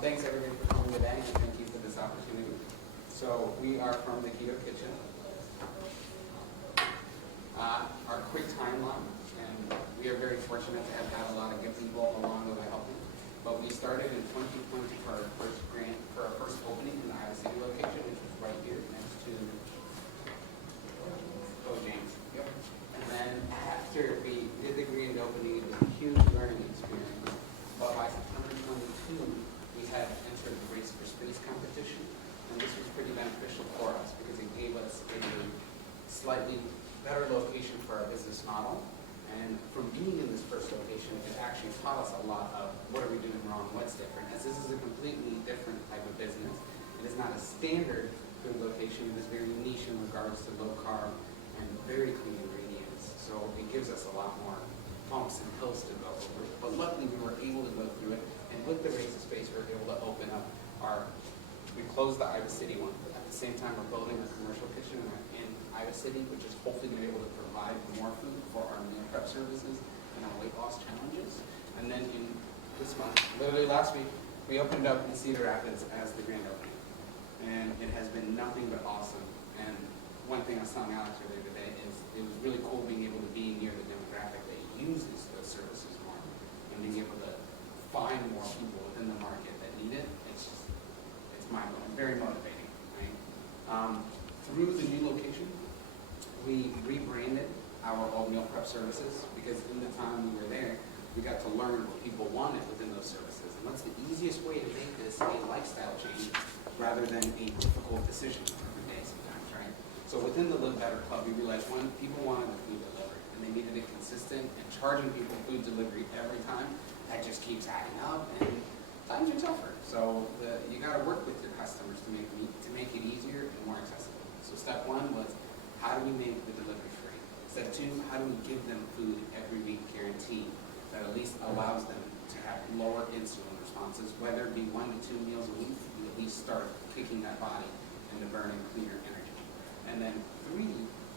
Thanks everybody for coming today, and thank you for this opportunity. So we are from the Keto Kitchen. Our quick timeline, and we are very fortunate to have had a lot of good people along the way helping. But we started in 2020 for our first grant, for our first opening in the Iowa City location, which was right here next to James. Yep. And then after we did the grand opening, it was a huge learning experience. But by September 22, we had entered the Race for Space competition, and this was pretty beneficial for us because it gave us a slightly better location for our business model. And from being in this first location, it actually taught us a lot of what are we doing wrong, what's different, as this is a completely different type of business. It is not a standard food location. It is very niche in regards to low carb and very clean ingredients. So it gives us a lot more bumps and hills to go over. But luckily we were able to go through it, and with the Race of Space we were able to open up we closed the Iowa City one. At the same time we're building a commercial kitchen in Iowa City, which is hopefully going to be able to provide more food for our meal prep services and our weight loss challenges. And then in this month, literally last week, we opened up in Cedar Rapids as the grand opening. And it has been nothing but awesome. And one thing I was telling Alex earlier today is it was really cool being able to be near the demographic that uses those services more and being able to find more people within the market that need it. It's mind-blowing, very motivating. Right? Through the new location, we rebranded our old meal prep services because in the time we were there, we got to learn what people wanted within those services. And what's the easiest way to make this a lifestyle change rather than a difficult decision every day sometimes, right? So within the Live Better Club, we realized one, people wanted the food delivery and they needed it consistent, and charging people food delivery every time, that just keeps adding up and times are tougher. So you got to work with your customers to make it easier and more accessible. So step one was, how do we make the delivery free? Step two, how do we give them food every week guaranteed that at least allows them to have lower insulin responses, whether it be 1 to 2 meals a week, we at least start kicking that body into burning cleaner energy. And then 3,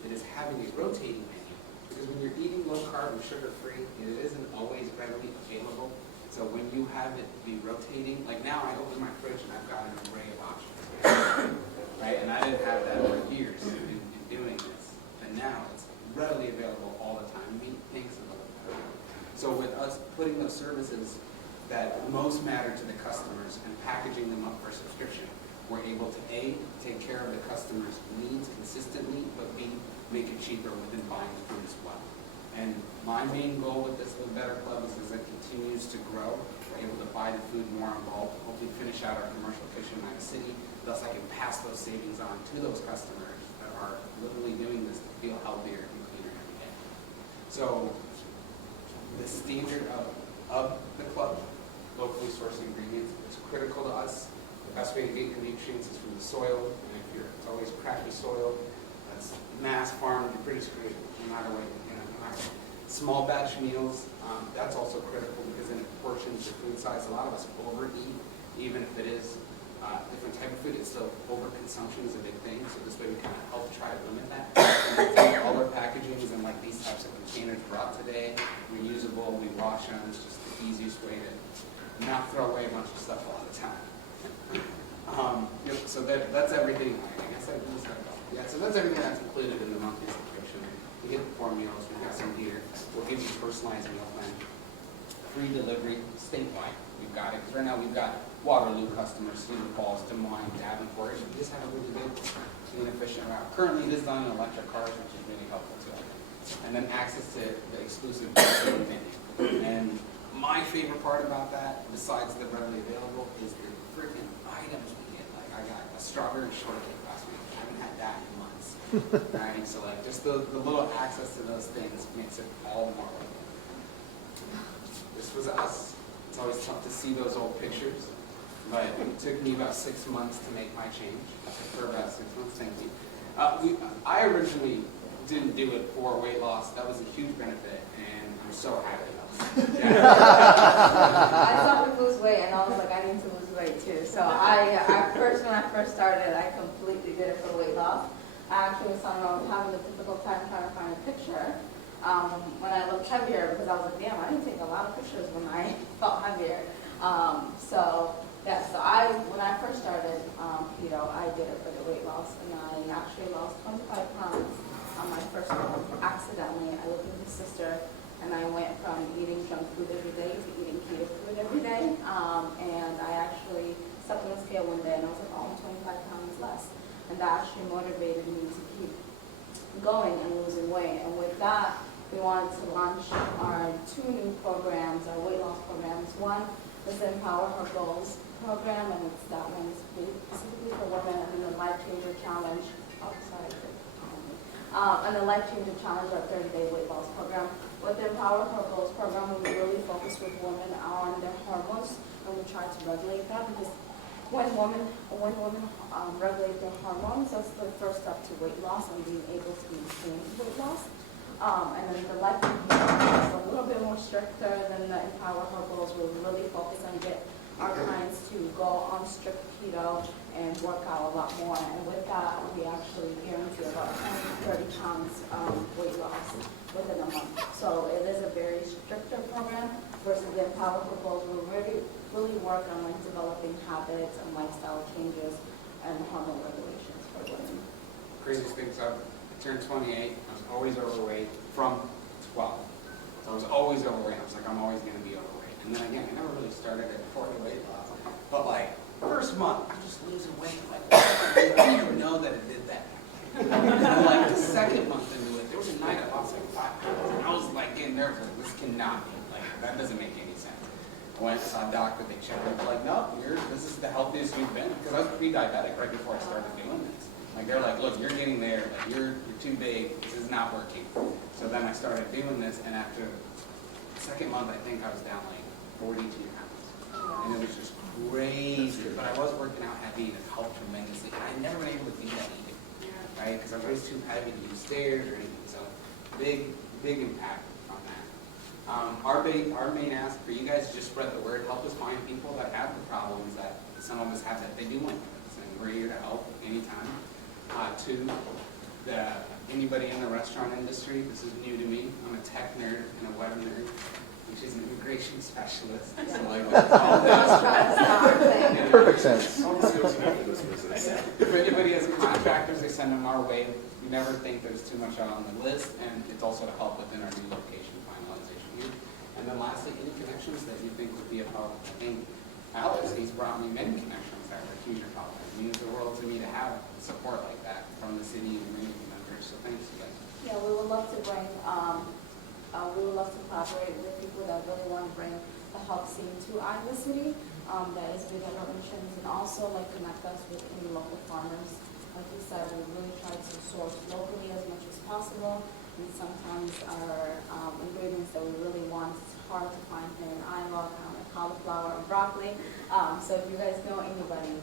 it is having a rotating menu, because when you're eating low carb and sugar free, it isn't always readily available. So when you have it be rotating, like now I open my fridge and I've got an array of options, right? And I didn't have that for years in doing this, but now it's readily available all the time. Meat, thanks and all that. So with us putting those services that most matter to the customers and packaging them up for subscription, we're able to A, take care of the customer's needs consistently, but B, make it cheaper within buying the food as well. And my main goal with this Live Better Club is as it continues to grow, we're able to buy the food more in bulk, hopefully finish out our commercial kitchen in Iowa City, thus I can pass those savings on to those customers that are literally doing this to feel healthier and cleaner every day. So the standard of the club, locally sourced ingredients, is critical to us. The best way to get your nutrients is from the soil, and if it's always crappy soil, that's mass farmed, you're pretty screwed, no matter what, no matter. Small batch meals, that's also critical because then it portions your food size. A lot of us overeat, even if it is different type of food, it's still overconsumption is a big thing, so this way we kind of help try to limit that. And all our packaging is in like these types of containers brought today, reusable, we wash them, it's just the easiest way to not throw away a bunch of stuff all the time. So that's everything. I guess I didn't start off. Yeah, so that's everything that's included in the monthly subscription. You get the 4 meals, we've got some here. We'll give you a personalized meal plan. Free delivery, statewide. We've got it. Because right now we've got Waterloo customers, Cedar Falls, Des Moines, Davenport. We just have a really good, clean, efficient route. Currently it is done in electric cars, which is really helpful too. And then access to the exclusive menu. And my favorite part about that, besides the readily available, is the freaking items we get. Like I got a strawberry shortcake last week. I haven't had that in months. Right? So like just the little access to those things makes it all more worth it. This was us. It's always tough to see those old pictures, but it took me about 6 months to make my change. For about 6 months, thank you. I originally didn't do it for weight loss. That was a huge benefit, and I'm so happy. Yeah. I started to lose weight, and I was like, I need to lose weight too. So when I first started, I completely did it for weight loss. I actually was having a difficult time trying to find a picture when I looked heavier, because I was like, damn, I didn't take a lot of pictures when I felt heavier. So Yeah, so when I first started keto, I did it for the weight loss, and I actually lost 25 pounds on my first month accidentally. I lived with my sister, and I went from eating junk food every day to eating keto food every day. And I actually stepped on the scale one day, and I was like, oh, I'm 25 pounds less. And that actually motivated me to keep going and losing weight. And with that, we wanted to launch our 2 new programs, our weight loss programs. One is the Empower Her Goals program, and it's that one is specifically for women, and then the Life Changer Challenge. Oh, sorry. And the Life Changer Challenge, our 30-day weight loss program. With the Empower Her Goals program, we really focus with women on their hormones, and we try to regulate that, because when women regulate their hormones, that's the first step to weight loss and being able to maintain weight loss. And then the Life Changer Challenge is a little bit more stricter than the Empower Her Goals. We really focus on get our clients to go on strict keto and work out a lot more. And with that, we actually guarantee about 10 to 30 pounds weight loss within a month. So it is a very stricter program versus the Empower Her Goals. We really work on like developing habits and lifestyle changes and hormone regulations for women. Craziest thing, so I turned 28, I was always overweight from 12. So I was always overweight. I was like, I'm always going to be overweight. And then again, I never really started at 40 weight loss. But like, first month, I'm just losing weight. Like, I didn't even know that it did that. And like, the second month into it, there was a night I lost like 5 pounds. And I was like getting nervous. Like, this cannot be. Like, that doesn't make any sense. I went, saw a doctor, they checked me. They're like, no, this is the healthiest you've been. Because I was pre-diabetic right before I started doing this. Like, they're like, look, you're getting there. Like, you're too big. This is not working. So then I started doing this, and after the second month, I think I was down like 42 pounds. And it was just crazy. But I was working out heavy, and it helped tremendously. I'd never been able to do that either, right? Because I was always too heavy to use stairs or anything. So big impact on that. Our main ask for you guys is just spread the word. Help us find people that have the problems that some of us have that they do want us. And we're here to help anytime. Two, anybody in the restaurant industry, this is new to me. I'm a tech nerd and a web nerd, which is an immigration specialist. So like, perfect sense. If anybody has contractors, they send them our way. We never think there's too much on the list, and it's also to help within our new location finalization here. And then lastly, any connections that you think would be a help. I think Alex, he's brought me many connections that are huge help. It means the world to me to have support like that from the city and community members. So thanks you guys. Yeah, we would love to bring, we would love to collaborate with people that really want to bring the health scene to Iowa City. That is big on our missions, and also like connect us with any local farmers. Like we said, we really try to source locally as much as possible. And sometimes our ingredients that we really want, it's hard to find here in Iowa, kind of like cauliflower and broccoli. So if you guys know anybody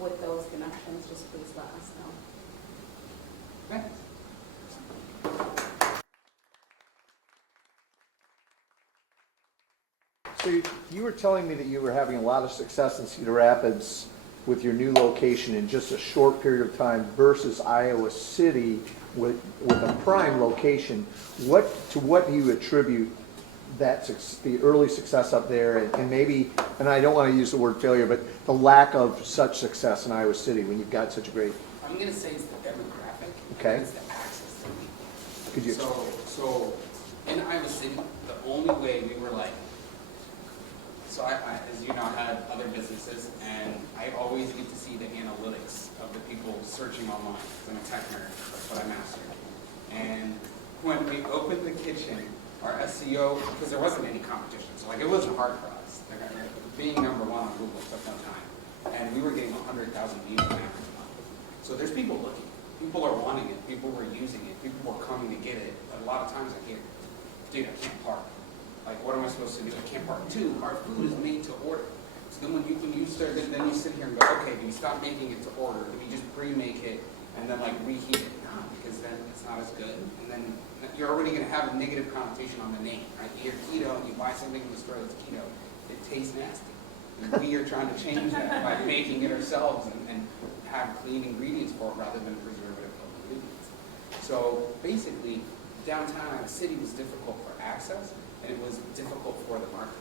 with those connections, just please let us know. Thanks. So you were telling me that you were having a lot of success in Cedar Rapids with your new location in just a short period of time versus Iowa City with a prime location. What do you attribute the early success up there, and maybe, and I don't want to use the word failure, but the lack of such success in Iowa City when you've got such a great... I'm going to say it's the demographic. Okay. It's the access to people. Could you... So in Iowa City, the only way we were like, so I, as you know, I had other businesses, and I always get to see the analytics of the people searching online. I'm a tech nerd, that's what I mastered. And when we opened the kitchen, our SEO, because there wasn't any competition, so like it wasn't hard for us. Like, being number one on Google took no time, and we were getting 100,000 views on average a month. So there's people looking, people are wanting it, people were using it, people were coming to get it. But a lot of times I hear, dude, I can't park. Like, what am I supposed to do? I can't park. Two, our food is made to order. So then when you start, then you sit here and go, okay, do you stop making it to order? Do we just pre-make it and then like reheat it? No, because then it's not as good. And then you're already going to have a negative connotation on the name, right? You hear keto and you buy something in the store that's keto, it tastes nasty. And we are trying to change that by making it ourselves and have clean ingredients for it rather than preservative ingredients. So basically, downtown Iowa City was difficult for access, and it was difficult for the market.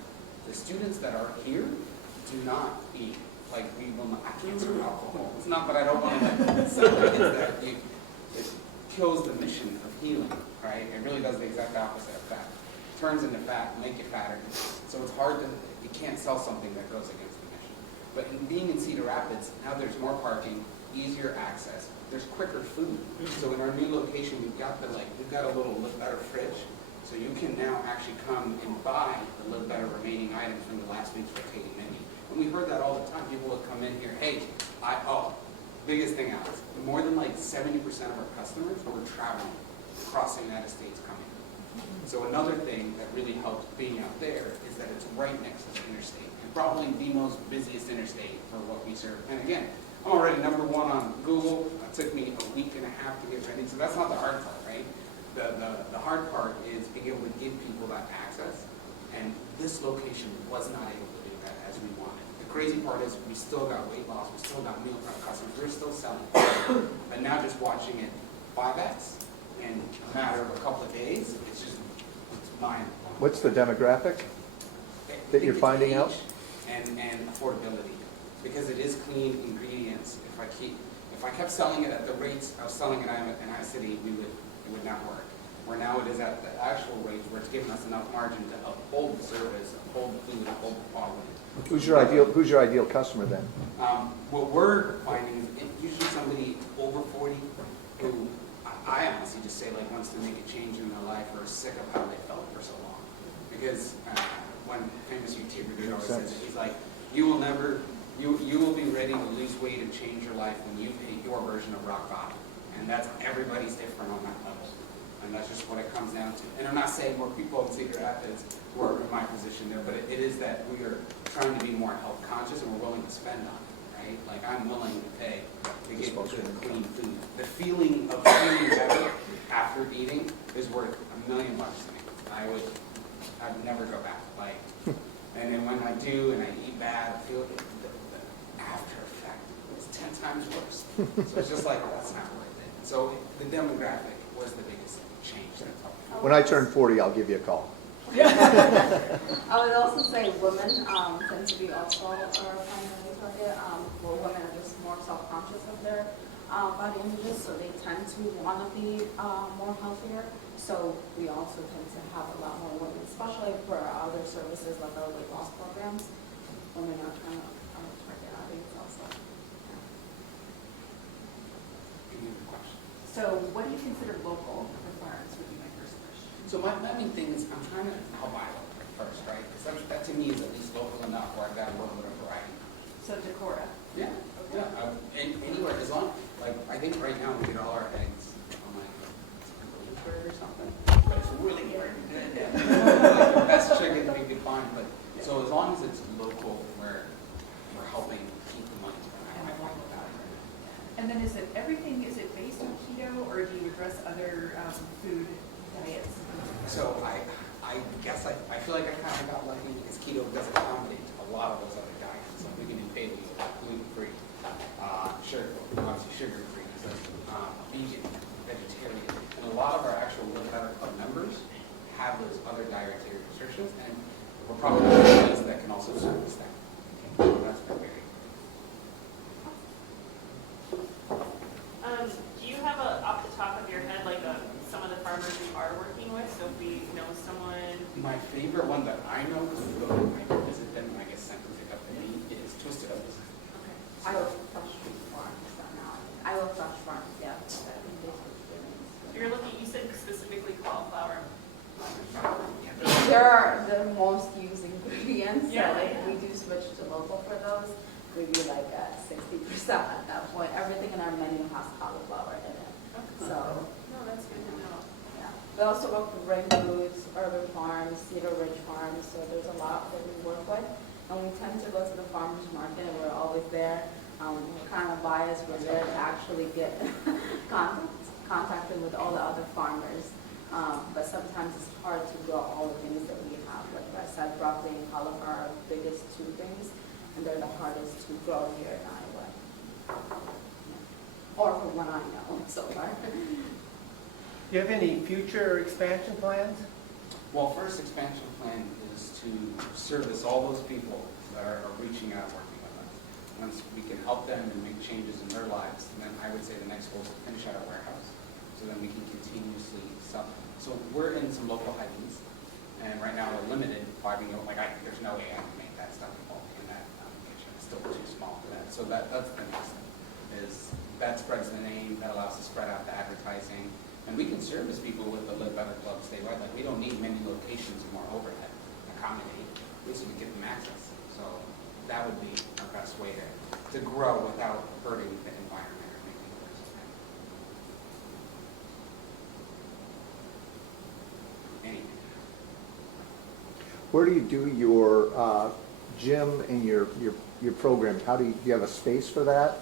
The students that are here, do not eat. Like, we will not, I can't serve alcohol. It's not that I don't want to like celebrate, it's that it kills the mission of healing, right? It really does the exact opposite of fat. Turns into fat, make you fatter. So it's hard to, you can't sell something that goes against the mission. But in being in Cedar Rapids, now there's more parking, easier access, there's quicker food. So in our new location, we've got a little Live Better fridge. So you can now actually come and buy the Live Better remaining items from the last week's rotating menu. And we heard that all the time. People would come in here, hey, biggest thing out, more than like 70% of our customers were traveling across the United States coming. So another thing that really helps being out there is that it's right next to the interstate, and probably the most busiest interstate for what we serve. And again, I'm already #1 on Google. It took me a week and a half to get ready, so that's not the hard part, right? The hard part is being able to give people that access, and this location was not able to do that as we wanted. The crazy part is we still got weight loss, we still got meal prep customers, we're still selling. And now just watching it 5X in a matter of a couple of days, it's mind-blowing. What's the demographic that you're finding out? And affordability, because it is clean ingredients. If I kept selling it at the rates I was selling it in I-City, it would not work. Where now it is at the actual rate where it's giving us enough margin to uphold the service, uphold the food, uphold the quality. Who's your ideal customer then? What we're finding is usually somebody over 40 who I honestly just say like wants to make a change in their life or is sick of how they felt for so long. Because one famous YouTuber always says it, he's like, you will be ready to lose weight and change your life when you've hit your version of rock bottom. And that's, everybody's different on that level. And that's just what it comes down to. And I'm not saying more people in Cedar Rapids who are in my position there, but it is that we are trying to be more health conscious and we're willing to spend on it, right? Like I'm willing to pay to get good, clean food. The feeling of feeling better after eating is worth $1 million to me. I'd never go back. Like, and then when I do and I eat bad, I feel the after effect is 10 times worse. So it's just like, that's not worth it. So the demographic was the biggest change. When I turn 40, I'll give you a call. I would also say women tend to be also our primary target. Where women are just more self-conscious of their body images, so they tend to want to be more healthier. So we also tend to have a lot more women, especially for our other services like our weight loss programs. Women are kind of our target audience also. Any other questions? So what do you consider local for farms would be my first question. So my main thing is I'm trying to help local first, right? Because that to me is at least local enough where I've got a little bit of variety. So Decorah. Yeah, yeah. Anywhere, as long, like, I think right now we get all our eggs on like Bloomsbury or something. But it's really good. Yeah. Like the best chicken we could find. But so as long as it's local, where we're helping keep the money, I find it valuable. And then is it based on keto or do you address other food diets? So I guess I feel like I kind of got lucky because keto does accommodate a lot of those other diets. So we can do paleo, gluten-free, sugar-free, so, vegan, vegetarian. And a lot of our actual Live Better Club members have those other dietary restrictions, and we're probably one of the ones that can also service that. So that's very Do you have off the top of your head, like some of the farmers you are working with? So if we know someone. My favorite one that I know, because we go I visit them and I get sent to pick up the meat, is Twisted Oats. Okay. Iowa Fresh Farms, Iowa Fresh Farms, yeah. You're looking. You said specifically cauliflower. They're the most used ingredients, so Yeah. if we do switch to local for those, we'd be like at 60% at that point. Everything in our menu has cauliflower in it. Okay. So, No, that's good to know. yeah. We also work with Rain Foods, Urban Farms, Cedar Ridge Farms, so there's a lot that we work with. And we tend to go to the farmers market and we're always there. We're kind of biased, we're there to actually get contacted with all the other farmers. But sometimes it's hard to grow all the things that we have. Like I said, broccoli and cauliflower are the biggest two things, and they're the hardest to grow here in Iowa. Or from what I know so far. Do you have any future expansion plans? Well, first expansion plan is to service all those people that are reaching out, working with us. Once we can help them and make changes in their lives, then I would say the next goal is to finish out our warehouse, so then we can continuously sell. So we're in some local heights, and right now we're limited by being, there's no way I can make that stuff in that application. It's still too small for that. So that's the next thing, is that spreads the name, that allows us to spread out the advertising. And we can service people with the Live Better Club statewide. Like, we don't need many locations and more overhead to accommodate. At least we can give them access. So that would be our best way to grow without hurting the environment or making it worse. Anything. Where do you do your gym and your program? Do you have a space for that?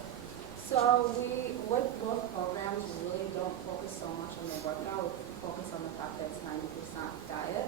So we, with both programs, really don't focus so much on the workout, we focus on the fact that it's 90% diet.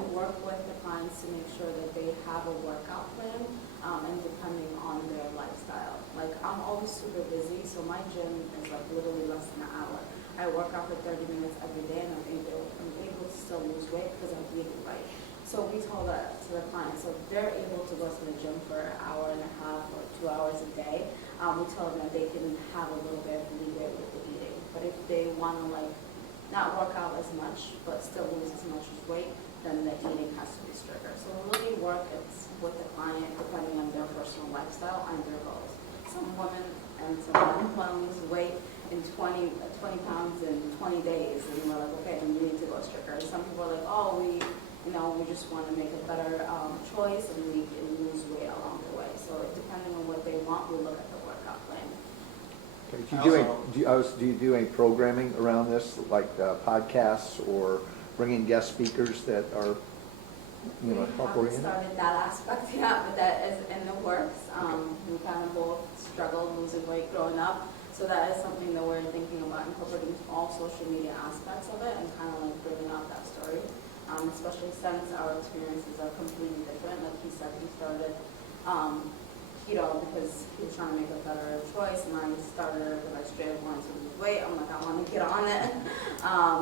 We work with the clients to make sure that they have a workout plan, and depending on their lifestyle. Like, I'm always super busy, so my gym is like literally less than an hour. I work out for 30 minutes every day, and I'm able to still lose weight because I'm eating right. So we tell that to the clients, so if they're able to go to the gym for an hour and a half or 2 hours a day, we tell them that they can have a little bit of leeway with the eating. But if they want to not work out as much, but still lose as much weight, then the eating has to be stricter. So we really work with the client depending on their personal lifestyle and their goals. Some women and some men want to lose weight in 20 pounds in 20 days, and we're like, okay, then you need to go stricter. Some people are like, oh, we just want to make a better choice, and we can lose weight along the way. So depending on what they want, we look at the workout plan. Okay. Do you do any programming around this, like podcasts or bringing guest speakers that are, help We oriented? haven't started that aspect yet, but that is in the works. We kind of both struggled losing weight growing up, so that is something that we're thinking about incorporating all social media aspects of it and kind of bringing out that story. Especially since our experiences are completely different. Like he said, he started keto because he was trying to make a better choice, and I started because I straight up wanted to lose weight. I'm like, I want to get on it.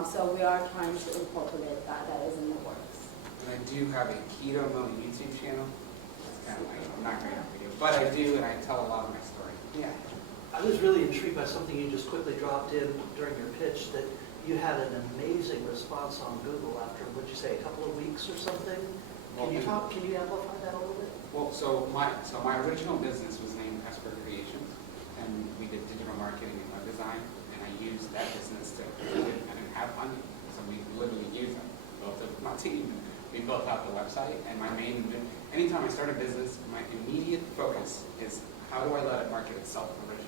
So we are trying to incorporate that. That is in the works. And I do have a Keto Mode YouTube channel. It's kind of I'm not going to video, but I do, and I tell a lot of my story. Yeah. I was really intrigued by something you just quickly dropped in during your pitch, that you had an amazing response on Google after, what'd you say, a couple of weeks or something? Can you amplify that a little bit? Well, so my original business was named Esper Creations, and we did digital marketing and web design, and I used that business to, I didn't have money, so we literally used it. Built up my team, we built out the website, and anytime I start a business, my immediate focus is how do I let it market itself originally?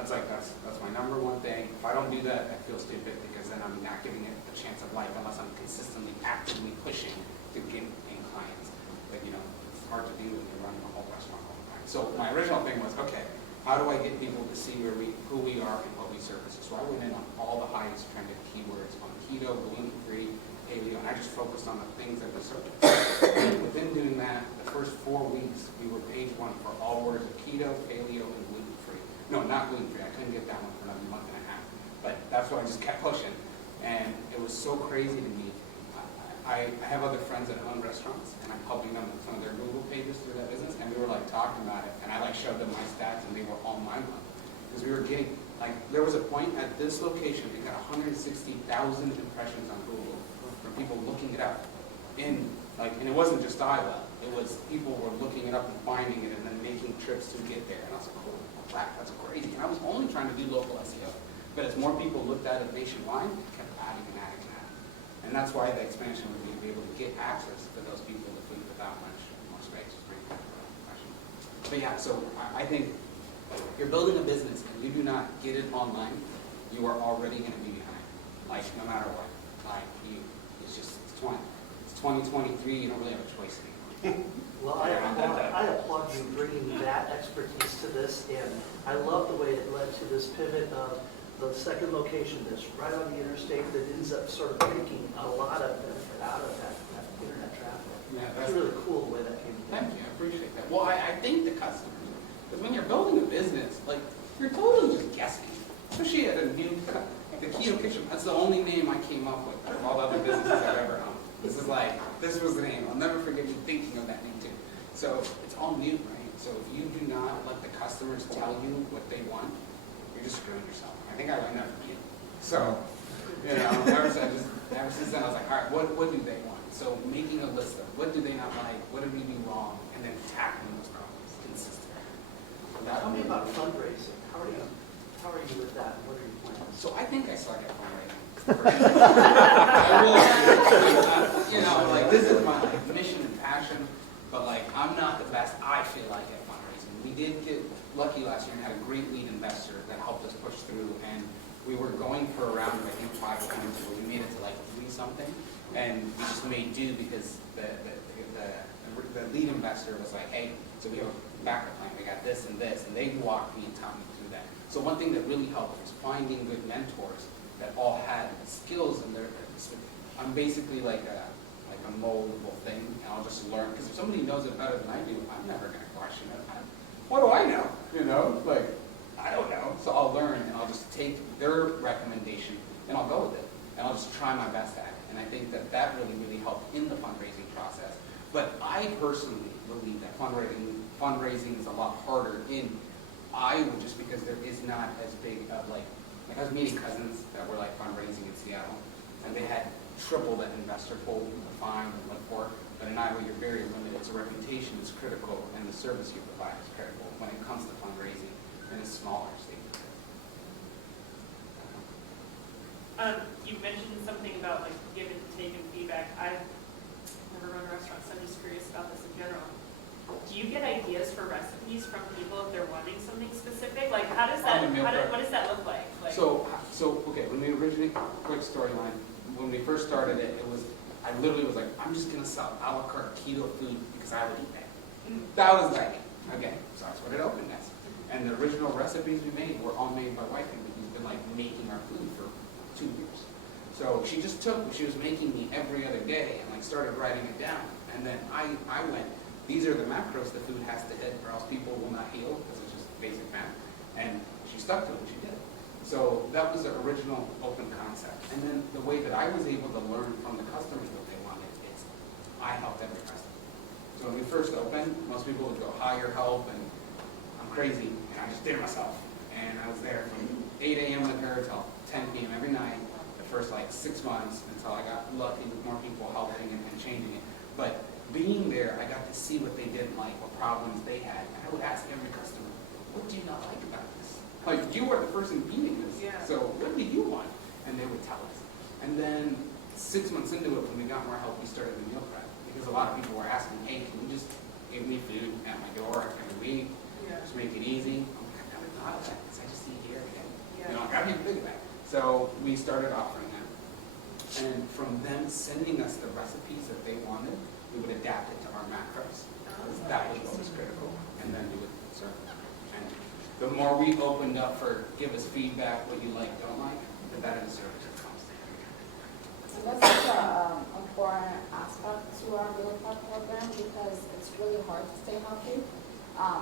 That's my number one thing. If I don't do that, I feel stupid, because then I'm not giving it a chance of life unless I'm consistently, actively pushing to get in clients. But it's hard to do when you're running a whole restaurant all the time. So my original thing was, okay, how do I get people to see who we are and what we service? So I went in on all the highest trended keywords on keto, gluten-free, paleo, and I just focused on the things that we service. And within doing that, the first 4 weeks, we were page 1 for all words of keto, paleo, and gluten-free. No, not gluten-free. I couldn't get that one for another month and a half. But that's why I just kept pushing. And it was so crazy to me. I have other friends that own restaurants, and I'm helping them with some of their Google pages through that business. And we were talking about it, and I showed them my stats, and they were all mind-blowing. Because we were getting, there was a point at this location, it got 160,000 impressions on Google from people looking it up. And it wasn't just Iowa. It was people were looking it up and finding it and then making trips to get there. And I was like, holy crap, that's crazy. And I was only trying to do local SEO. But as more people looked at it nationwide, it kept adding and adding and adding. And that's why the expansion would be able to get access to those people to food without much more space. But yeah, so I think if you're building a business and you do not get it online, you are already going to be behind. No matter what. It's 2023, you don't really have a choice anymore. Well, I applaud you bringing that expertise to this, and I love the way it led to this pivot of the second location that's right on the interstate that ends up sort of making a lot of benefit out of that internet traffic. Yeah, that's really cool the way that came together. Thank you, I appreciate that. Well, I think the customers, because when you're building a business, you're totally just guessing. Especially at the Keto Kitchen, that's the only name I came up with of all the other businesses I've ever owned. This is like, this was the name. I'll never forget you thinking of that name too. So it's all new, right? So if you do not let the customers tell you what they want, you're just screwing yourself. I think I learned that from you. So, you know, ever since then I was like, all right, what do they want? So making a list of what do they not like, what did we do wrong, and then tackling those problems consistently. So that Tell me really- about fundraising. How are you with that? What are your plans? So I think I suck at fundraising. I will, you know, like this is my like, mission and passion, but like I'm not the best. I feel like at fundraising. We did get lucky last year and had a great lead investor that helped us push through, and we were going for around I think 5 points, but we made it to like 3 something, and we just made do because the lead investor was like, hey, so we have a backup plan. We got this, and they walked me and taught me through that. So one thing that really helped was finding good mentors that all had skills in their. I'm basically like a moldable thing, and I'll just learn. Because if somebody knows it better than I do, I'm never going to question it. What do I know? You know, like I don't know. So I'll learn, and I'll just take their recommendation, and I'll go with it, and I'll just try my best at it. And I think that really helped in the fundraising process. But I personally believe that fundraising is a lot harder in Iowa, just because there is not as big of like I was meeting cousins that were like fundraising in Seattle, and they had triple that investor pool to find and look for. But in Iowa, you're very limited. So reputation is critical, and the service you provide is critical when it comes to fundraising in a smaller state. You mentioned something about like give and take and feedback. I've never run restaurants, so I'm just curious about this in general. Do you get ideas for recipes from people if they're wanting something specific? Like how does that, what does that look like? So okay, when we originally, quick storyline, when we first started it, I literally was like, I'm just gonna sell a la carte keto food because I would eat that. That was like, okay, so that's what it opened as. And the original recipes we made were all made by wife, and we've been like making our food for 2 years. So she just took what she was making me every other day and like started writing it down. And then I went, these are the macros the food has to hit or else people will not heal because it's just basic math. And she stuck to it, she did. So that was the original open concept. And then the way that I was able to learn from the customers what they wanted is I helped every customer. So when we first opened, most people would go hire help and I'm crazy and I just did it myself. And I was there from 8 a.m. with her till 10 p.m. every night, the first like 6 months until I got lucky with more people helping and changing it. But being there, I got to see what they didn't like, what problems they had. And I would ask every customer, what do you not like about this? Like, you are the person eating this, Yeah. so what do you want? And they would tell us. And then 6 months into it, when we got more help, we started the meal prep. Because a lot of people were asking, hey, can you just give me food at my door every week? Yeah. Just make it easy. I'm like, I never thought of that, because I just eat here again. Yeah. You know, I gotta be big of that. So we started offering that. And from them sending us the recipes that they wanted, we would adapt it to our macros. Because that was what was critical. And then we would serve it. And the more we opened up for give us feedback, what you like, don't like, the better the service comes. So that's such an important aspect to our meal prep program because it's really hard to stay healthy.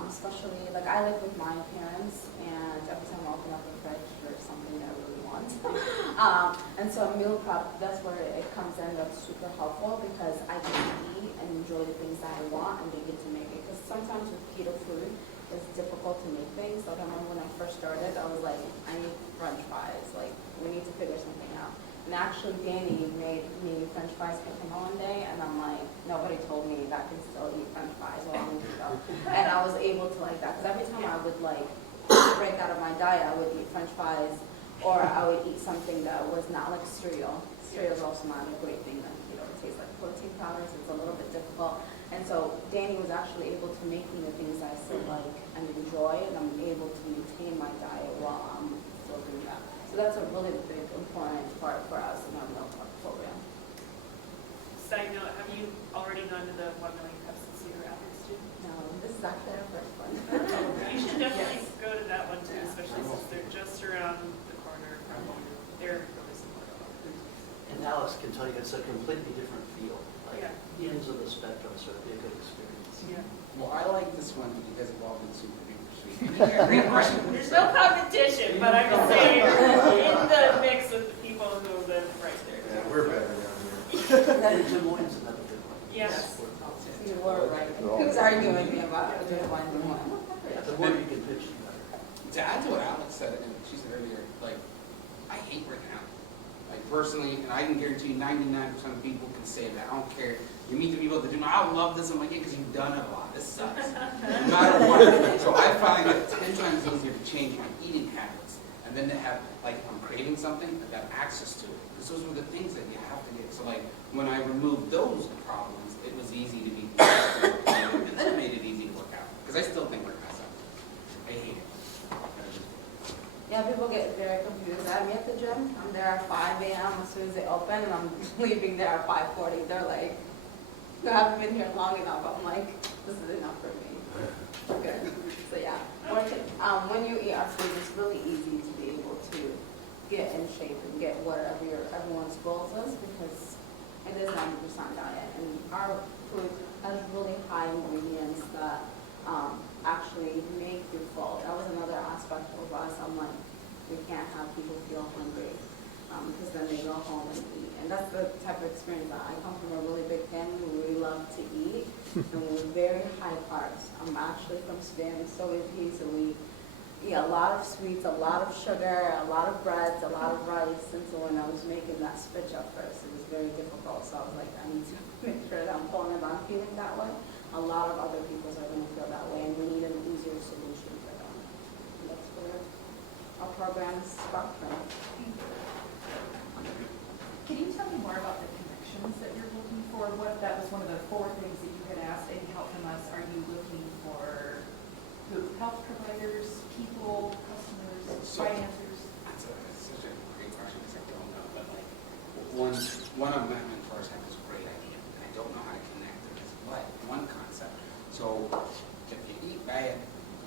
Especially, like I live with my parents and every time I open up the fridge, there's something that I really want. And so meal prep, that's where it comes in. That's super helpful because I can eat and enjoy the things that I want and they get to make it. Because sometimes with keto food, it's difficult to make things. Like I remember when I first started, I was like, I need French fries. Like we need to figure something out. And actually, Danny made me French fries for him one day, and I'm like, nobody told me that I can still eat French fries while I'm keto. And I was able to like that because every time I would like break out of my diet, I would eat French fries, or I would eat something that was not like cereal. Cereal is also not a great thing that keto. It tastes like protein powder, so it's a little bit difficult. And so Danny was actually able to make me the things I still like and enjoy, and I'm able to maintain my diet while I'm still doing that. So that's a really big, important part for us in our meal prep program. Side note, have you already gone to the 1 million cups in Cedar Rapids too? No, this is actually our first one. You should definitely Yes. go to that one too, Yeah. especially since they're just around the corner from you. They're really supportive. And Alice can tell you it's a completely different feel. Like Yeah. ends of the spectrum, so it'd be a good experience. Yeah. Well, I like this one because we've all been super duper sweet. Great question. There's no competition, but I'm just saying, in the mix with the people who live right there. Yeah, we're better down here. that, Des Moines is another good one. Yes. you were right. Who's arguing with me about it? Just one to one. Yeah, the more you can pitch, the better. To add to what Alex said, and she said earlier, like, I hate working out. Like personally, and I can guarantee you 99% of people can say that. I don't care. You meet the people that do, I love this. I'm like, yeah, because you've done it a lot. This sucks. No matter what. So I find it 10 times easier to change my eating habits. And then to have, like, if I'm craving something, I've got access to it. Because those were the things that you have to get. So like, when I removed those problems, it was easy to be consistent. And then it made it easy to work out. Because I still think work out sucks. I hate it. Yeah, people get very confused. I'm at the gym. I'm there at 5 a.m. as soon as they open, and I'm leaving there at 5:40. They're like, you haven't been here long enough. I'm like, this is enough for me. Okay. So yeah, when you eat our food, it's really easy to be able to get in shape and get whatever everyone's goals is, because it is 90% diet, and our food has really high ingredients that actually make you full. That was another aspect of us. I'm like, we can't have people feel hungry because then they go home and eat. And that's the type of experience that I come from, a really big family where we love to eat and we're very high carbs. I'm actually from Spain, so we eat a lot of sweets, a lot of sugar, a lot of breads, a lot of rice. And so when I was making that switch up first, it was very difficult. So I was like, I need to make sure that I'm pulling it on feeling that way. A lot of other people are going to feel that way, and we need an easier solution for them. And that's where our programs start from. Can you tell me more about the connections that you're looking for? What, that was one of the 4 things that you had asked, any help from us. Are you looking for who? Health providers, people, customers, financiers? That's such a great question because I don't know, but like one of my mentors had this great idea, and I don't know how to connect it. But one concept. So if you eat bad,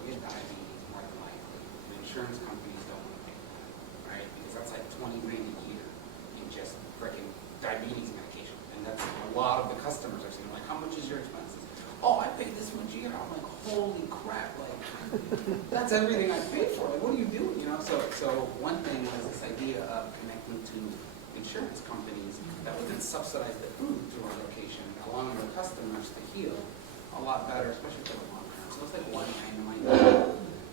you get diabetes more than likely. The insurance companies don't want to pay for that, right? Because that's like $20 grand a year in just freaking diabetes medication, and that's a lot of the customers are saying like, how much is your expenses? Oh, I paid this much a year. I'm like, holy crap! Like that's everything I paid for. Like, what are you doing? You know? So one thing was this idea of connecting to insurance companies that would then subsidize the food through our location, allowing our customers to heal a lot better, especially for the long term. So it's like one kind of my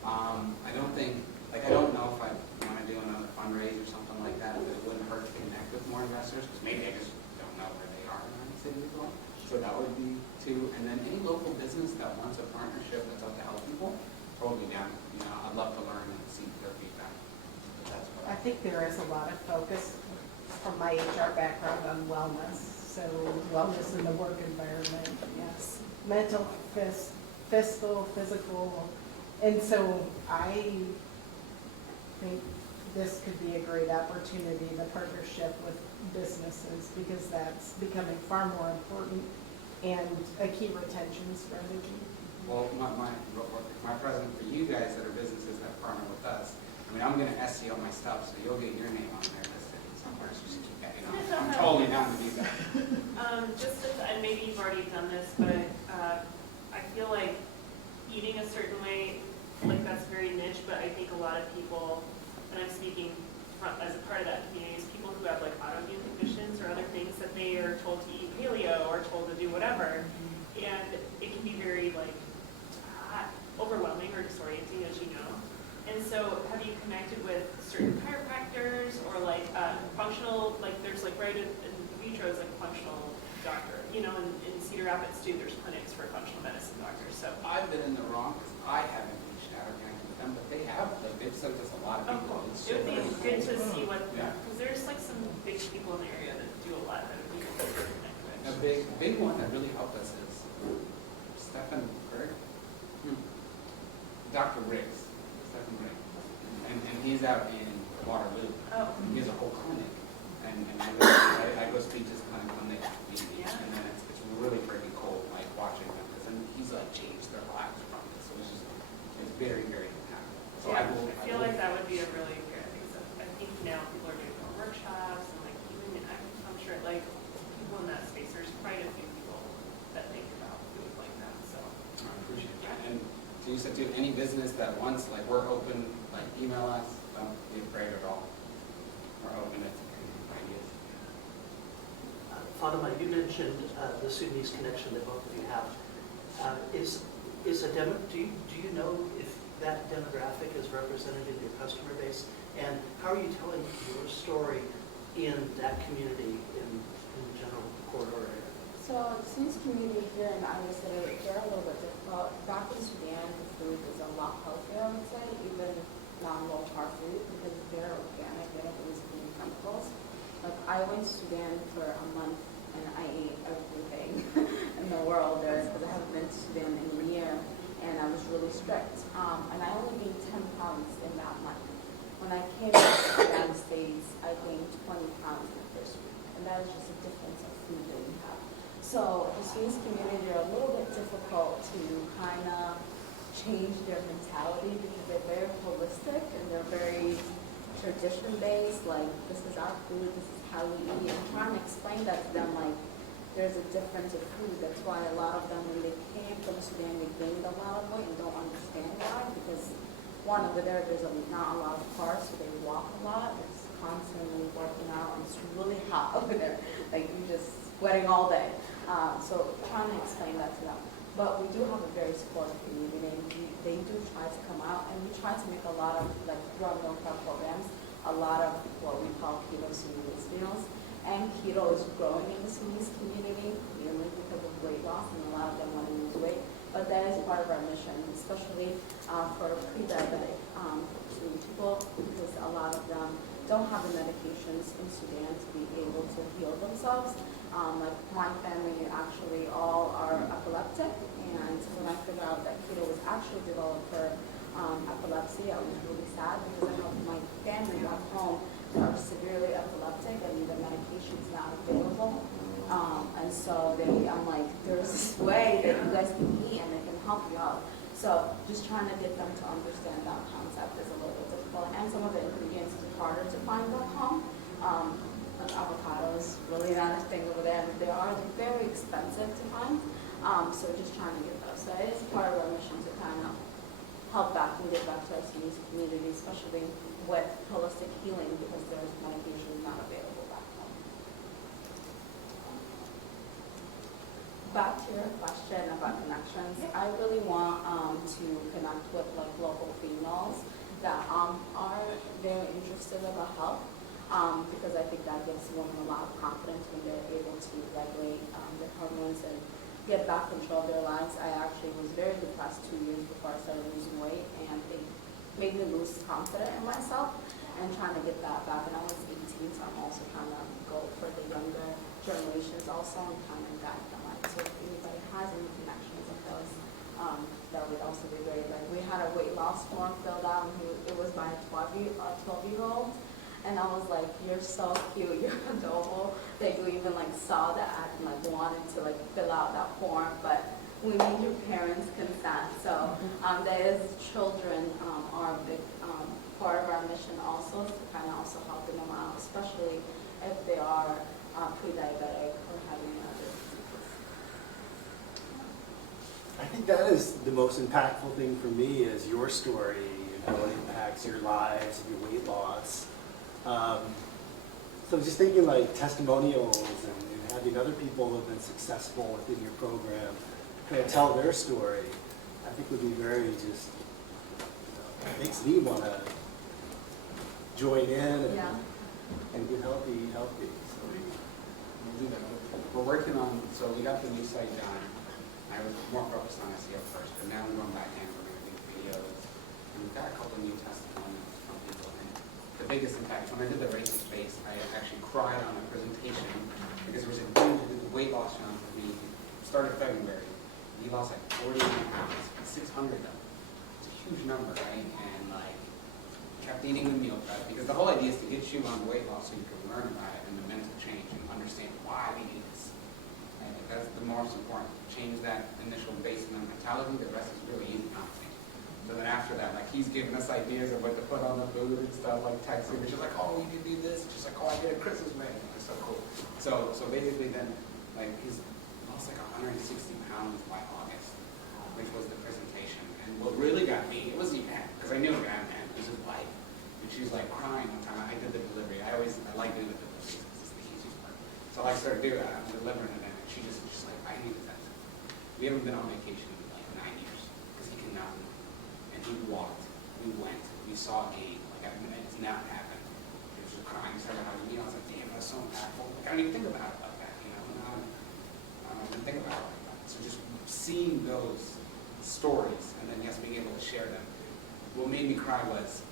I don't think, like I don't know if I want to do another fundraise or something like that, but it wouldn't hurt to connect with more investors, because maybe I just don't know where they are in the city as well. So that would be 2. And then any local business that wants a partnership that's out to help people, totally down. You know, I'd love to learn and see their feedback. But that's what I think there is a lot of focus from my HR background on wellness. So wellness in the work environment, yes. Mental, fiscal, physical. And so I think this could be a great opportunity, the partnership with businesses, because that's becoming far more important and a key retention strategy. Well, my present for you guys that are businesses that partner with us, I mean, I'm going to SEO my stuff, so you'll get your name on there listed somewhere. So just keep that, you know, I'm totally down to do that. And maybe you've already done this, but I feel like eating a certain way, like that's very niche, but I think a lot of people, and I'm speaking as a part of that community, is people who have like autoimmune conditions or other things that they are told to eat paleo or told to do whatever, and it can be very like overwhelming or disorienting, as you know. And so have you connected with certain chiropractors or like functional, like there's like right in vitro is like functional doctor, you know, in Cedar Rapids too, there's clinics for functional medicine doctors. So I've been in the wrong because I haven't reached out or connected with them, but they have, like they've sent us a lot of people. cool. It's It would be super- good to see what, Yeah. because there's like some big people in the area that do a lot that would be good to connect A with. big one that really helped us is Stephen Berg. Dr. Riggs. Stephen Riggs. And he's out in Waterloo. Oh, He has a whole clinic. And I go speak to his clinic when they meet me. Yeah. And then it's really pretty cool, like watching them. Because then he's like changed their lives from this. So it's very, very impactful. So yeah, I feel like that would be a really great, I think now people are doing more workshops and like even in acupuncture, like people in that space, there's quite a few people that think about food like that, so. I appreciate that. And so you said to any business that wants, like we're open, like email us, don't be afraid at all. We're open to ideas. Fatima, you mentioned the Sudanese connection that both of you have. Do you know if that demographic is represented in your customer base? And how are you telling your story in that community in the general corridor area? So the Sudanese community here in Iowa City, they're a little bit difficult. Back in Sudan, the food is a lot healthier, I would say, even non-low carb food, because they're organic, they don't use any chemicals. Like, I went to Sudan for a month and I ate everything in the world there, because I haven't been to Sudan in a year, and I was really strict. And I only gained 10 pounds in that month. When I came to the United States, I gained 20 pounds in the first week, and that is just a difference of food that you have. So the Sudanese community are a little bit difficult to kind of change their mentality, because they're very holistic and they're very tradition-based, like, this is our food, this is how we eat. I'm trying to explain that to them, like, there's a difference of food. That's why a lot of them, when they came from Sudan, they gained a lot of weight and don't understand why, because one, over there, there's not a lot of cars, so they walk a lot. It's constantly working out, and it's really hot over there. Like, you're just sweating all day. So trying to explain that to them. But we do have a very supportive community. They do try to come out, and we try to make a lot of, like, through our meal prep programs, a lot of what we call keto Sudanese meals. And keto is growing in the Sudanese community, mainly because of weight loss, and a lot of them want to lose weight. But that is part of our mission, especially for pre-diabetic people, because a lot of them don't have the medications in Sudan to be able to heal themselves. Like, my family actually all are epileptic, and when I figured out that keto was actually developed for epilepsy, I was really sad, because I have my family back home that are severely epileptic and the medication is not available. And so I'm like, there's this way that you guys can eat and they can help you out. So just trying to get them to understand that concept is a little bit difficult. And some of the ingredients are harder to find back home. Like avocados, really not a thing over there. They're very expensive to find. So just trying to get those. So it is part of our mission to kind of help back and get back to our Sudanese community, especially with holistic healing, because there's medication not available back home. Back to your question about connections, I really want to connect with, like, local females that are very interested about health, because I think that gives women a lot of confidence when they're able to regulate their hormones and get back control of their lives. I actually was very depressed 2 years before I started losing weight, and it made me lose confidence in myself and trying to get that back. And I was 18, so I'm also trying to go for the younger generations also and kind of guide them. Like, so if anybody has any connections of those, that would also be great. Like, we had a weight loss form filled out, and it was by a 12-year-old. And I was like, you're so cute, you're adorable, that you even, like, saw that and, like, wanted to, like, fill out that form, but we need your parents' consent. So that is, children are a big part of our mission also, to kind of also helping them out, especially if they are pre-diabetic or having other diseases. I think that is the most impactful thing for me, is your story and how it impacts your lives and your weight loss. So just thinking, like, testimonials and having other people who have been successful within your program kind of tell their story, I think would be very just, it makes me want to join in and get healthy. So, We'll do that. We're working on, so we got the new site done. I was more focused on SEO first, but now we're going back in, we're going to do videos. And we've got a couple of new testimonials from people. And the biggest impact, when I did the race space, I actually cried on a presentation because there was a dude who did the weight loss challenge with me. Started February. He lost like 48 pounds, 600 of them. It's a huge number, right? And, like, kept eating the meal prep, because the whole idea is to get you on weight loss so you can learn about it and the mental change and understand why we do this. And that's the most important. Change that initial baseline mentality. The rest is really easy conversation. So then after that, like, he's giving us ideas of what to put on the food and stuff, like texting. It's just like, oh, you can do this. It's just like, oh, I did a Christmas menu. It's so cool. So basically then, like, he's lost like 160 pounds by August, which was the presentation. And what really got me, it was the end, because I knew it got end. It was his wife. And she was like crying one time. I did the delivery. I like doing the deliveries because it's the easiest part. So So I started doing that, I'm delivering it, and she's like, I need attention. We haven't been on vacation in like 9 years, because he cannot move. And he walked, we went, we saw a game, like I mean, it's not happened. He was just crying, he started hugging me, I was like, damn, that's so impactful. Like, I don't even think about it like that, you know, and I don't even think about it like that. So just seeing those stories, and then yes, being able to share them. What made me cry was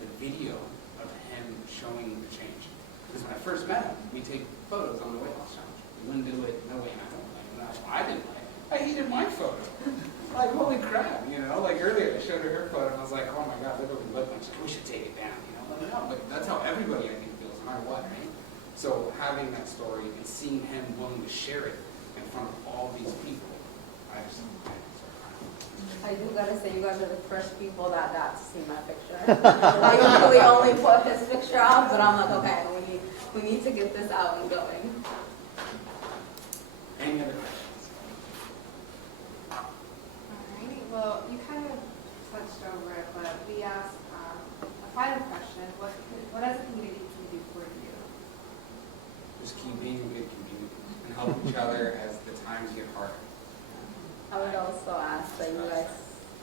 the video of him showing the change. Because when I first met him, we take photos on the weight loss challenge. We wouldn't do it, no way, and I don't like it. I didn't like it. I hated my photo. Like, holy crap, you know? Like earlier, I showed her photo, and I was like, oh my God, look what we look like. She's like, we should take it down, you know? No, but that's how everybody, I think, feels, no matter what, right? So having that story and seeing him willing to share it in front of all these people, I just started crying. I do gotta say, you guys are the first people that got to see my picture. I usually only put his picture out, but I'm like, okay, we need to get this out and going. Any other questions? Alright, well, you kind of touched over it, but we asked a final question. What as a community can we do for you? Just keep being a good community and help each other as the times get harder. I would also ask that you guys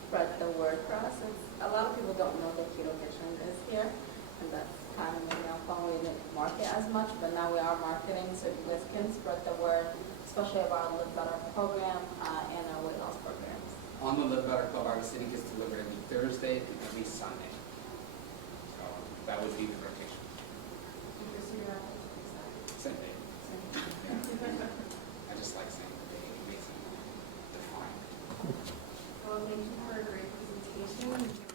spread the word for us. A lot of people don't know the Keto Kitchen is here, and that's kind of maybe our problem. We didn't market as much, but now we are marketing, so you guys can spread the word, especially about our Live Better program and our weight loss programs. On the Live Better Club, our city gets delivered every Thursday and every Sunday. So that would be the rotation. Same day. Yeah. I just like saying the day. It makes it more defined. Well, thank you for a great presentation.